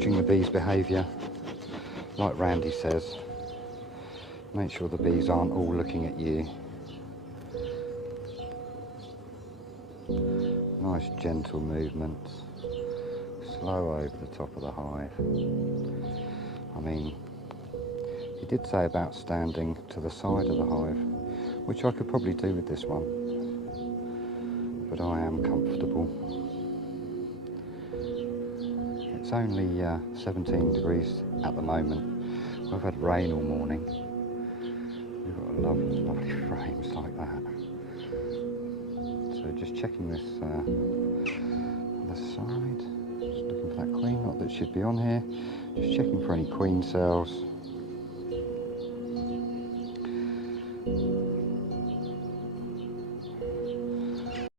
Watching the bees' behaviour, like Randy says, make sure the bees aren't all looking at you. Nice gentle movements, slow over the top of the hive. I mean, he did say about standing to the side of the hive, which I could probably do with this one, but I am comfortable. It's only 17 degrees at the moment. We've had rain all morning. We've got a lovely frames like that. So just checking this other side, just looking for that queen, not that it should be on here, just checking for any queen cells.